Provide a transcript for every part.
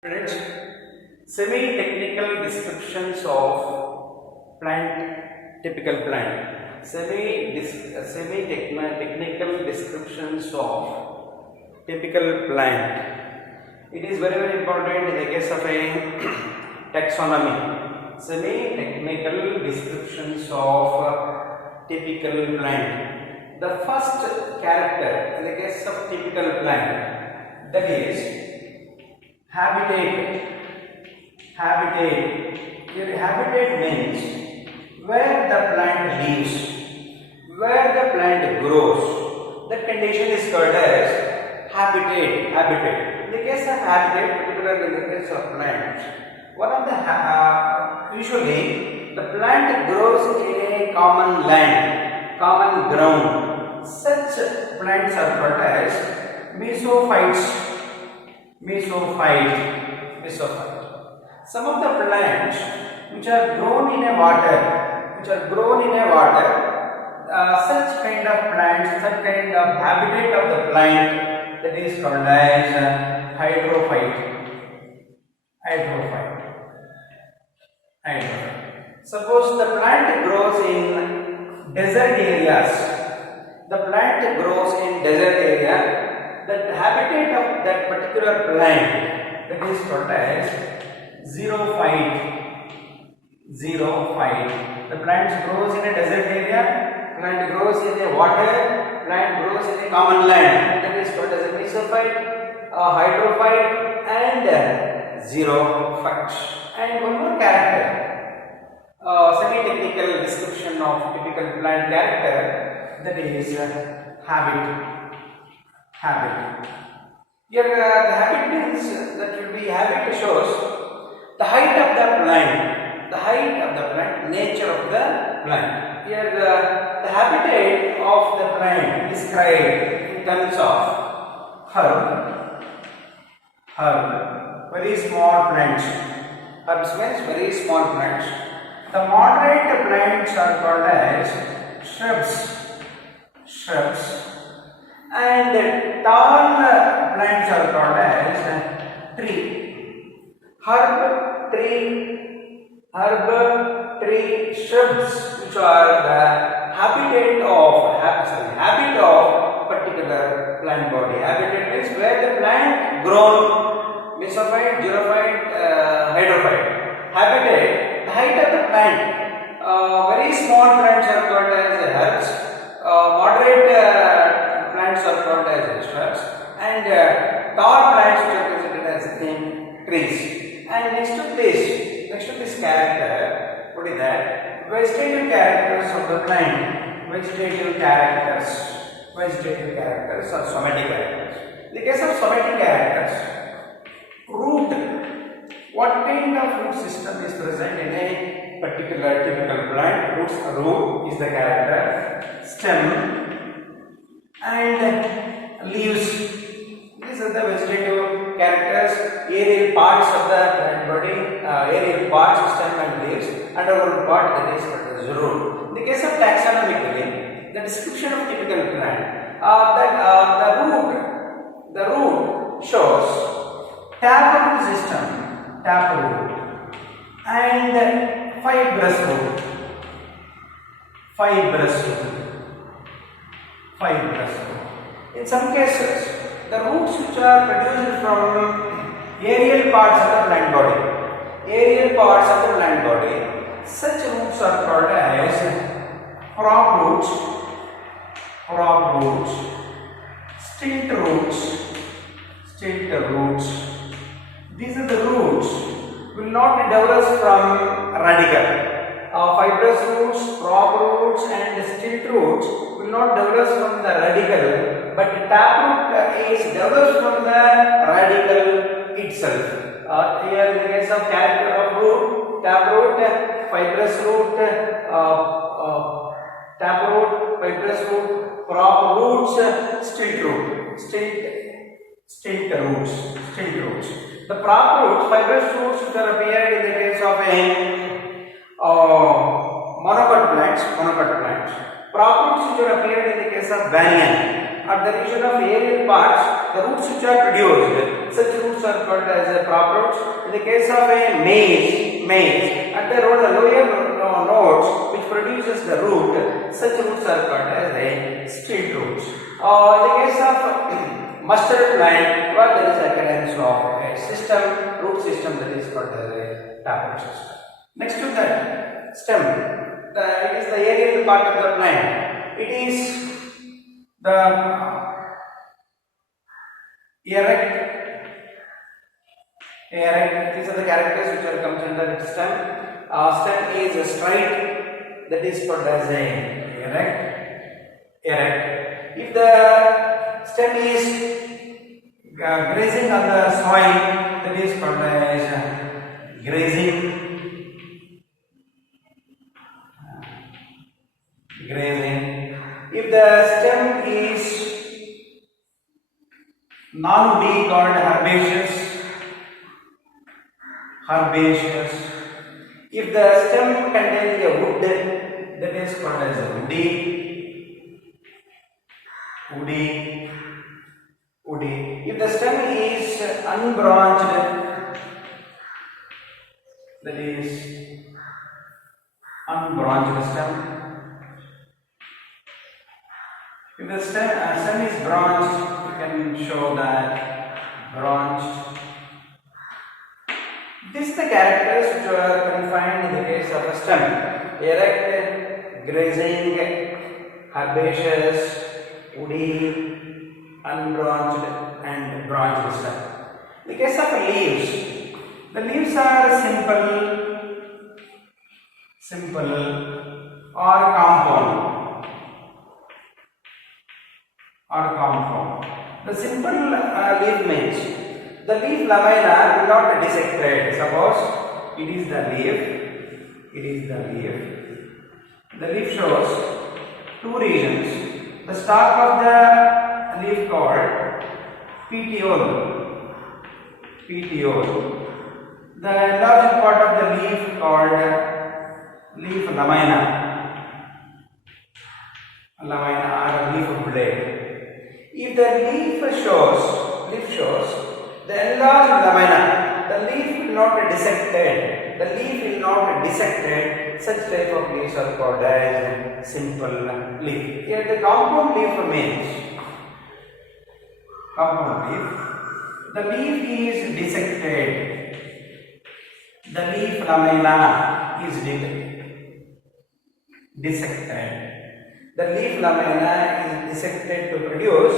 Students, semi-technical descriptions of plant, typical plant. Semi-technical descriptions of typical plant. It is very important in the case of a taxonomy. Semi-technical descriptions of typical plant. The first character in the case of typical plant, that is habitat. Your habitat means where the plant lives, where the plant grows. That condition is called as habitat. In the case of habitat, particularly in the case of plants, one of the usually the plant grows in a common land, common ground. Such plants are called as mesophytes. Some of the plants which are grown in a water, such kind of plants, such kind of habitat of the plant, that is called as hydrophyte. Suppose the plant grows in desert areas. That habitat of that particular plant, that is called as xerophyte. The plant grows in a desert area, plant grows in a water, plant grows in a common land, that is called as a mesophyte, hydrophyte and xerophyte. And one more character, semi-technical description of typical plant character, that is habit. Here the habit means that will be habit shows the height of the plant, nature of the plant. Here the habitat of the plant described in terms of herb, very small plants. Herbs means very small plants. The moderate plants are called as shrubs. And tall plants are called as tree. Herb, tree, shrubs, which are the habit of particular plant body. Habitat means where the plant grown, mesophyte, xerophyte, hydrophyte. Habitat, the height of the plant. Very small plants are called as herbs. Moderate plants are called as shrubs, and tall plants which are considered as trees. And next to this character, what is that? Vegetative characters of the plant. Vegetative characters or somatic characters. In the case of somatic characters, root. What kind of root system is present in a particular typical plant? Root is the character. Stem and leaves. These are the vegetative characters. Aerial parts of the plant body, aerial parts, stem and leaves. Underground part, that is called as root. In the case of taxonomically, the description of typical plant, the root shows taproot system, and fibrous root. In some cases, the roots which are produced from aerial parts of the plant body, such roots are called as crop roots, stilt roots. These are the roots will not develop from radical. Fibrous roots, crop roots and stilt roots will not develop from the radical, but taproot is developed from the radical itself. Here in the case of character of root, taproot, fibrous root, crop roots, stilt roots. The crop roots, fibrous roots which are appeared in the case of monocot plants. Crop roots which are appeared in the case of banyan, at the region of aerial parts, the roots which are produced, such roots are called as prop roots. In the case of a maize, at the lower nodes which produces the root, such roots are called as a street roots. In the case of mustard plant, where there is occurrence of a system, root system, that is called as a taproot system. Next to that, stem. It is the aerial part of the plant. It is the erect. These are the characters which are comes under its stem. Stem is straight, that is called as a erect. If the stem is grazing on the soil, that is called as grazing. If the stem is non-woody, called herbaceous. If the stem contains a wood, that is called as a woody. If the stem is unbranched, that is unbranched stem. If the stem is branched, you can show that branched. These are the characters which are confined in the case of a stem: erect, grazing, herbaceous, woody, unbranched, and branched stem. In the case of leaves, the leaves are simple or compound. The simple leaf means the leaf lamina will not dissected. Suppose it is the leaf. The leaf shows two regions. The stalk of the leaf called petiole. The enlarged part of the leaf called leaf lamina or leaf blade. If the leaf shows the enlarged lamina, the leaf will not be dissected. Such type of leaves are called as simple leaf. Here the compound leaf means the leaf is dissected. The leaf lamina is dissected. The leaf lamina is dissected to produce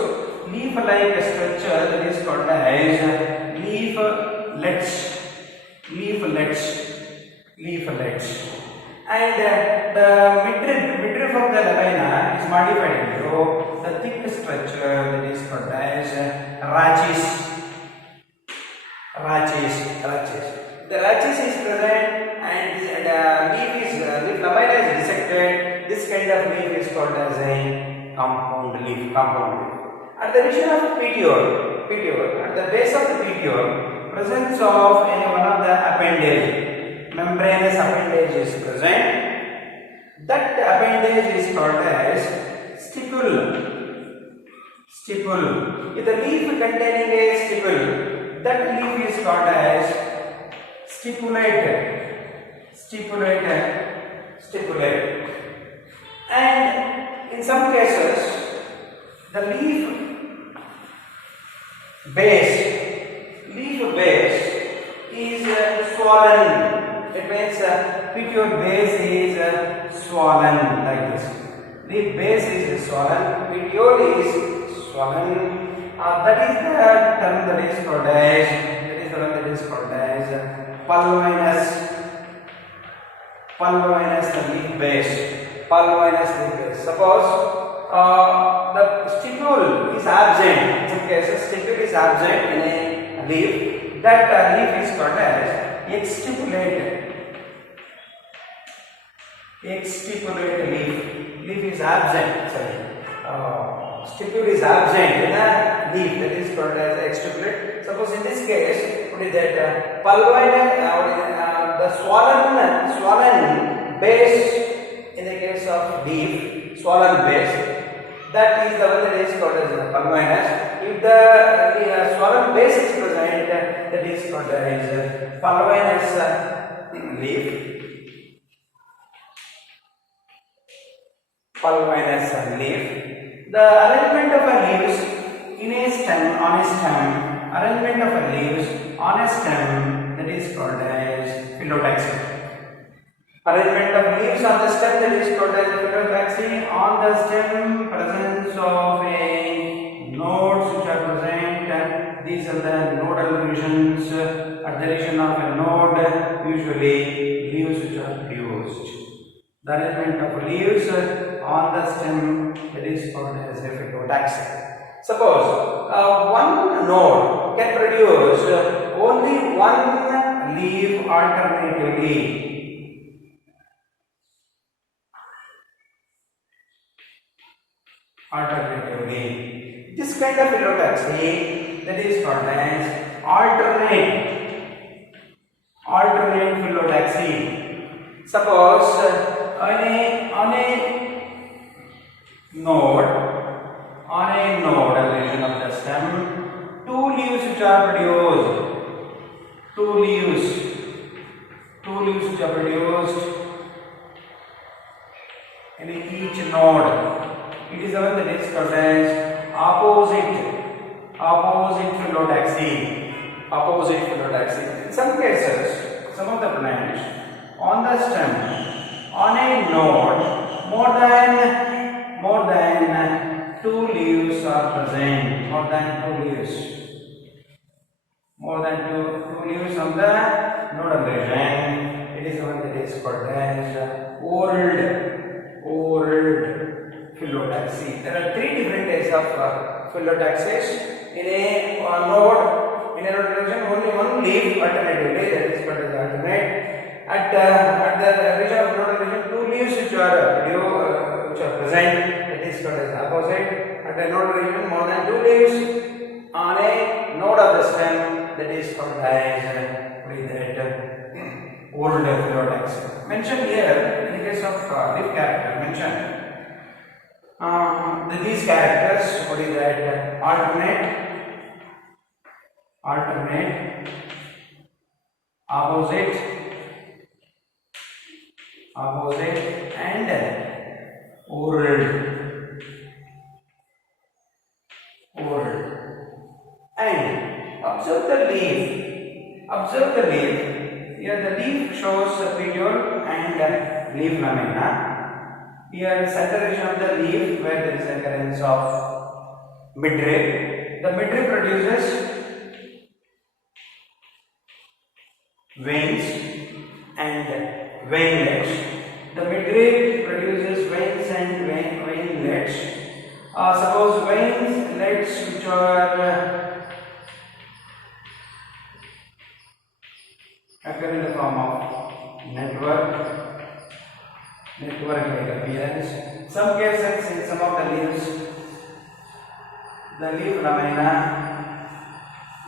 leaf-like structure, that is called as leaflets. And the midrib of the lamina is modified into the thick structure, that is called as rachis. The rachis is present and leaf lamina is dissected. This kind of leaf is called as a compound leaf. At the region of petiole, at the base of the petiole, presence of any one of the appendage, membranous appendage is present. That appendage is called as stipule. If the leaf containing a stipule, that leaf is called as stipulate. And in some cases, the leaf base is swollen. It means petiole base is swollen like this. Leaf base is swollen, petiole is swollen. That is the term that is called as pulvinous leaf base. Suppose the stipule is absent. In some cases, stipule is absent in a leaf. That leaf is called as exstipulate leaf. Leaf is absent. Stipule is absent in a leaf. That is called as exstipulate. Suppose in this case, what is that? The swollen base. In the case of leaf, swollen base, that is the one that is called as pulmoinous. If the swollen base is present, that is called as pulmoinous leaf. Pulmoinous leaf. The arrangement of a leaves in a stem, on a stem, arrangement of a leaves on a stem, that is called as phyllotaxy. Arrangement of leaves on the stem, that is called as phyllotaxy. On the stem, presence of a nodes which are present. These are the nodal regions. At the region of a node, usually leaves which are produced. The arrangement of leaves on the stem, that is called as a phyllotaxy. Suppose one node can produce only one leaf alternatively. This kind of phyllotaxy, that is called as alternate phyllotaxy. Suppose on a node a region of the stem, two leaves which are produced, two leaves which are produced in each node. It is the one that is called as opposite phyllotaxy. In some cases, some of the plants on the stem, on a node, more than two leaves are present. More than two leaves on the nodal region. It is the one that is called as whorled phyllotaxy. There are three different types of phyllotaxis. In a node region, only one leaf alternatively, that is called as alternate. At the region of nodal region, two leaves which are present, that is called as opposite. At the nodal region, more than two leaves on a node of the stem, that is called as whorled phyllotaxy. Mentioned here in the case of leaf character, mentioned. These characters, what is that? Alternate, opposite, and whorled. And observe the leaf. Here the leaf shows petiole and leaf lamina. Here center region of the leaf where there is occurrence of midrib. The midrib produces veins and veinlets. The midrib produces veins and veinlets. Suppose veinlets which are occur in the form of network like appearance. Some cases, in some of the leaves, the leaf lamina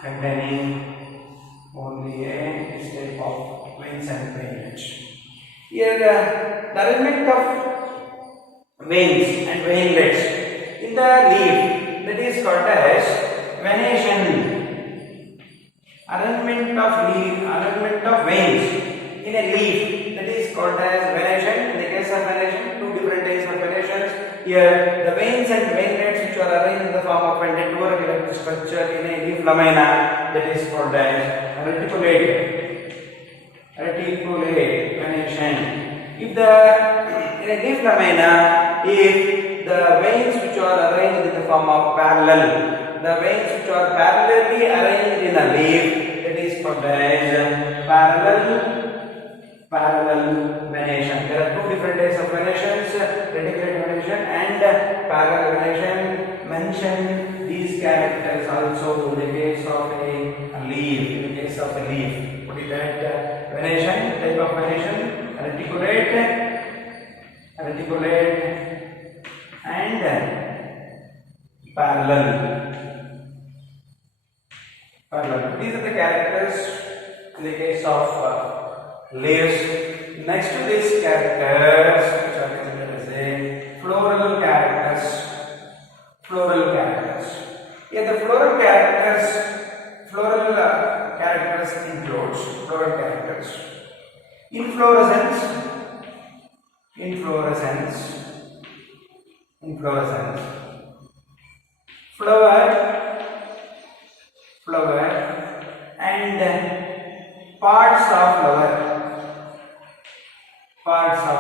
containing only a type of veins and veinlets. Here the arrangement of veins and veinlets in the leaf, that is called as venation. Arrangement of veins in a leaf, that is called as venation. In the case of venation, two different types of venations. Here the veins and veinlets which are arranged in the form of a network-like structure in a leaf lamina, that is called as reticulate venation. If in a leaf lamina, if the veins which are arranged in the form of parallel, the veins which are parallelly arranged in a leaf, that is called as parallel venation. There are two different types of venations, reticulate venation and parallel venation. Mention these characters also in the case of a leaf. What is that? Venation, type of venation, reticulate and parallel. These are the characters in the case of leaves. Next to these characters, which are considered as a floral characters. includes flower characters. Inflorescence, flower, and parts of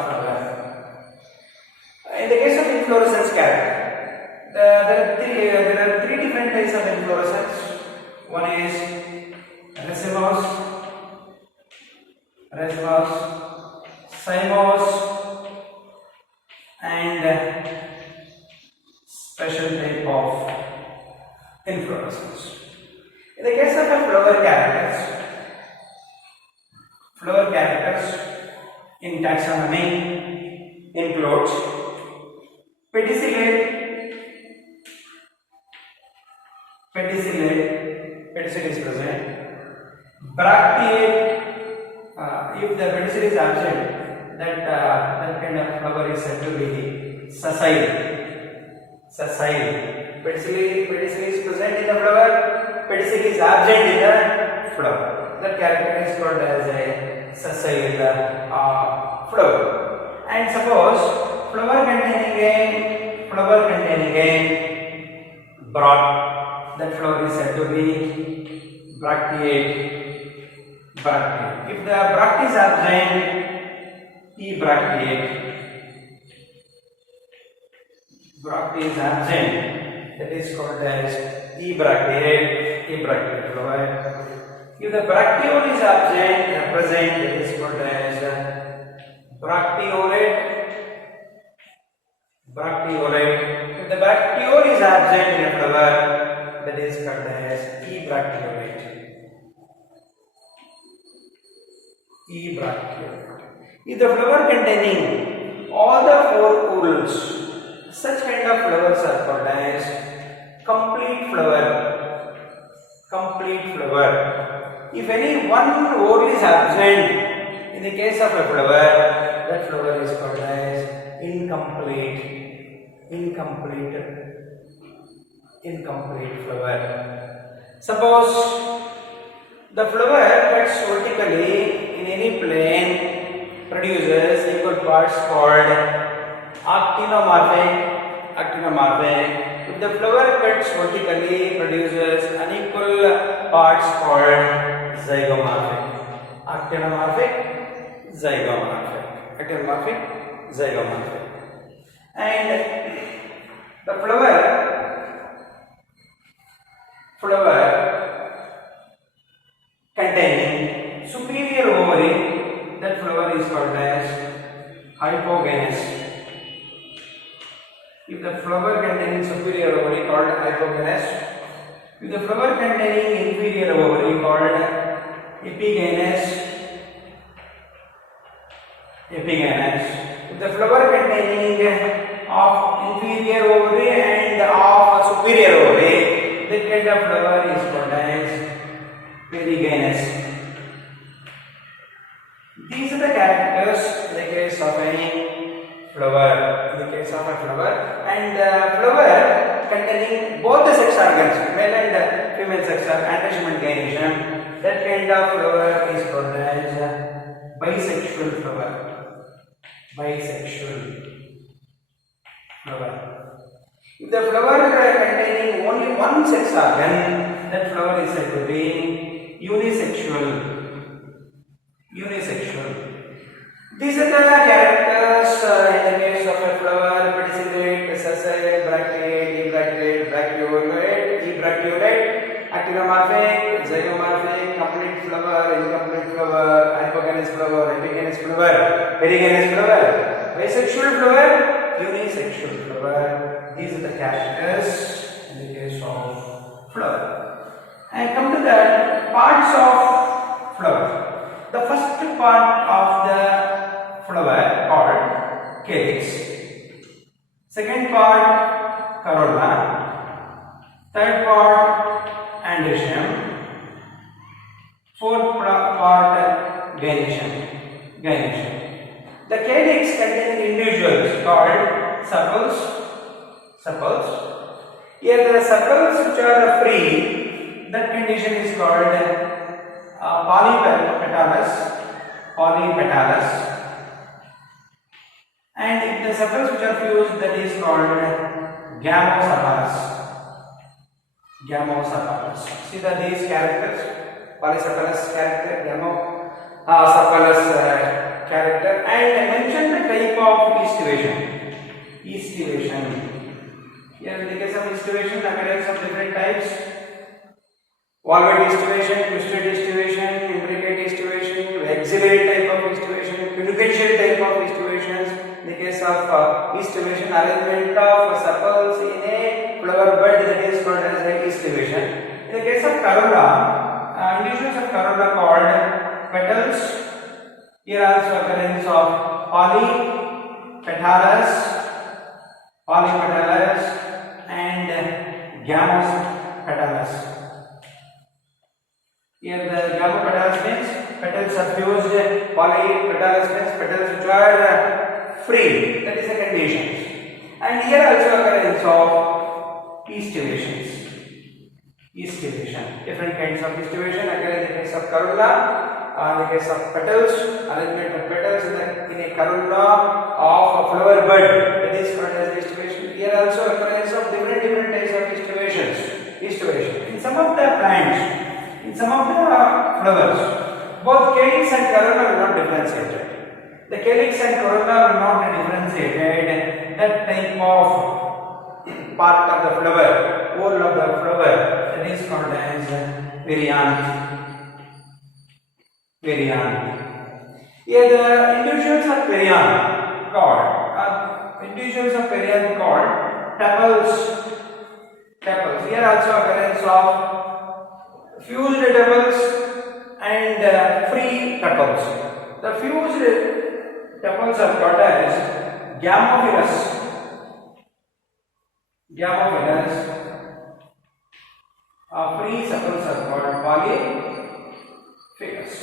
flower. In the case of inflorescence character, there are three different types of inflorescence. One is racemose, cymose, and special type of inflorescence. In the case of the flower characters in taxonomy includes pedicellate is present, bracteate, if the pedicel is absent, that kind of flower is said to be sessile. Pedicel is present in the flower, pedicel is absent in the flower. That character is called as a sessile flower. And suppose flower containing a bracts, that flower is said to be bracteate. If the bract is absent, ebracteate. Bract is absent, that is called as ebracteate flower. If the bracteole is present, that is called as bracteolate. If the bracteole is absent in a flower, that is called as ebracteolate. If the flower containing all the four whorls, such kind of flowers are called as complete flower. If any one whorl is absent in the case of a flower, that flower is called as incomplete flower. Suppose the flower cuts vertically in any plane produces equal parts called actinomorphic. If the flower cuts vertically produces unequal parts called zygomorphic. Actinomorphic, zygomorphic. And the flower containing superior ovary, that flower is called as hypogynous. If the flower containing superior ovary called hypogynous, if the flower containing inferior ovary called epigynous. If the flower containing of inferior ovary and of superior ovary, that kind of flower is called as perigynous. These are the characters in the case of any flower. And flower containing both the sex organs, male and female sex organ, androgen and gynoecium, that kind of flower is called as bisexual flower. If the flower containing only one sex organ, that flower is said to be unisexual. These are the characters in the case of a flower: pedicellate, sessile, bracteate, ebracteolate, actinomorphic, zygomorphic, complete flower, incomplete flower, hypogynous flower, epigynous flower, perigynous flower, bisexual flower, unisexual flower. These are the characters in the case of flower. And come to the parts of flower. The first part of the flower called calyx. Second part corolla. Third part androecium. Fourth part gynoecium. The calyx containing individuals called sepals. Here the sepals which are free, that condition is called polypetalous, and if the sepals which are fused, that is called gamosepalous. See that these characters, polysepalous character, gamosepalous character, and I mentioned the type of estivation. Here in the case of estivation, occurrence of different types: valvate estivation, twisted estivation, imbricate estivation, axillate type of estivation, puniculate type of estivations. In the case of estivation, arrangement of sepals in a flower bud, that is called as estivation. In the case of corolla, individuals of corolla called petals. Here also occurrence of polypetalous and gamosepalous. Here the gamopetalous means petals are fused, polypetalous means petals which are free, that is the condition. And here also occurrence of estivations. Different kinds of estivation occur in the case of corolla, in the case of petals, arrangement of petals in a corolla of a flower bud, that is called as estivation. Here also occurrence of different types of estivation. In some of the plants, in some of the flowers, both calyx and corolla are not differentiated. The calyx and corolla are not differentiated. That type of part of the flower, whole of the flower, that is called as virion. Here the individuals of virion called tepals. Here also occurrence of fused tepals and free tepals. The fused tepals are called as gamophilous. Free sepals are called polyphilous.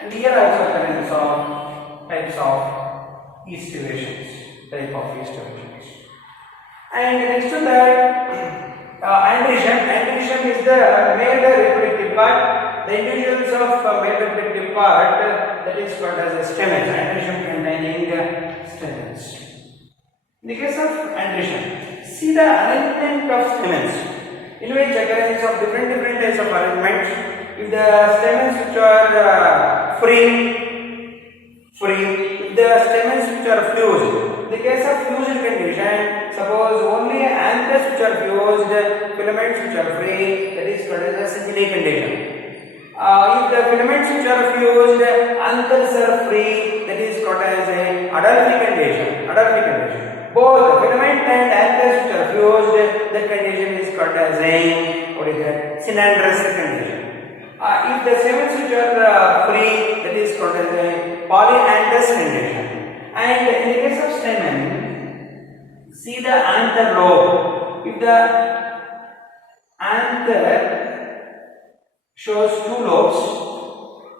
And here also occurrence of types of estivations. And next to that, androgen is the male reproductive part. The individuals of male reproductive part, that is called as a stamens. Androgen containing stamens. In the case of androgen, see the arrangement of stamens, in which occurrence of different types of arrangements. If the stamens which are free, if the stamens which are fused. In the case of fused condition, suppose only anthers which are fused, filaments which are free, that is called as a simile condition. If the filaments which are fused, anthers are free, that is called as a Adelphi condition. Both the filament and anthers which are fused, that condition is called as a synandrous condition. If the stamens which are free, that is called as a polyandrous condition. And in the case of stamen, see the anther lobe. If the anther shows two lobes,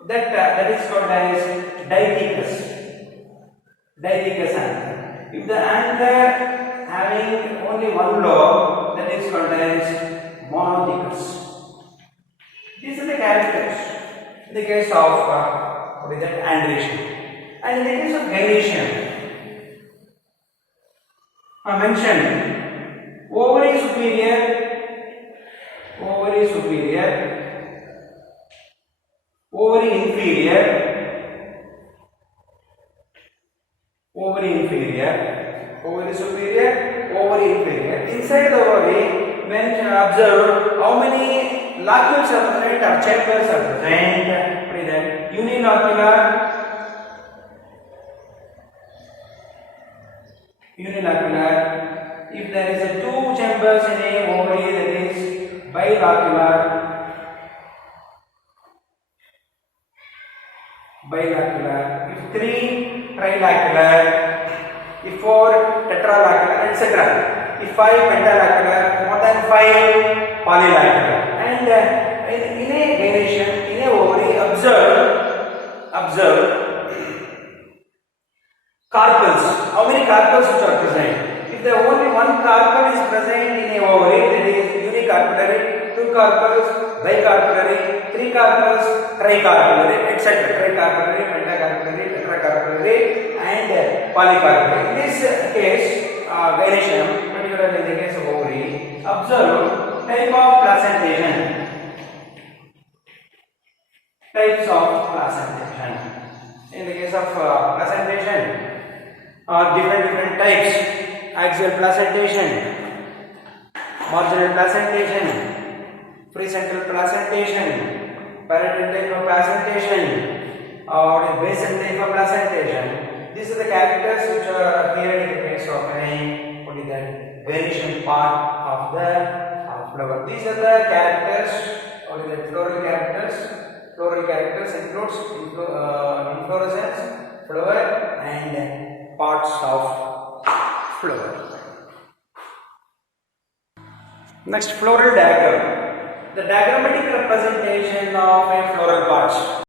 that is called as dithecous anther. If the anther having only one lobe, that is called as monothecous. These are the characters in the case of androgen. And in the case of gynoecium, I mentioned ovary superior, ovary inferior, Inside the ovary, when you observe how many locules are present or chambers are present, unilocular, if there is a two chambers in a ovary, that is bilocular, if three, trilocular, if four, tetralocular, etc. If five, pentalocular, more than five, polylocular. And in a gynoecium, in a ovary, observe carpels. How many carpels which are present? If the only one carpel is present in a ovary, that is unicarpellary, two carpels, bicarpellary, three carpels, tricarpellary, etc. Tricarpellary, metacarpellary, tetracarpellary, and polycarpellary. In this case, gynoecium, particularly in the case of ovary, observe type of placentation. Types of placentation. In the case of placentation, different types: axial placentation, marginal placentation, free central placentation, parietal type of placentation, or basal type of placentation. These are the characters which are appeared in the case of any gynoecium part of the flower. These are the characters, or the floral characters. Floral characters includes inflorescence, flower, and parts of flower. Next, floral diagram. The diagrammatic representation of a floral parts.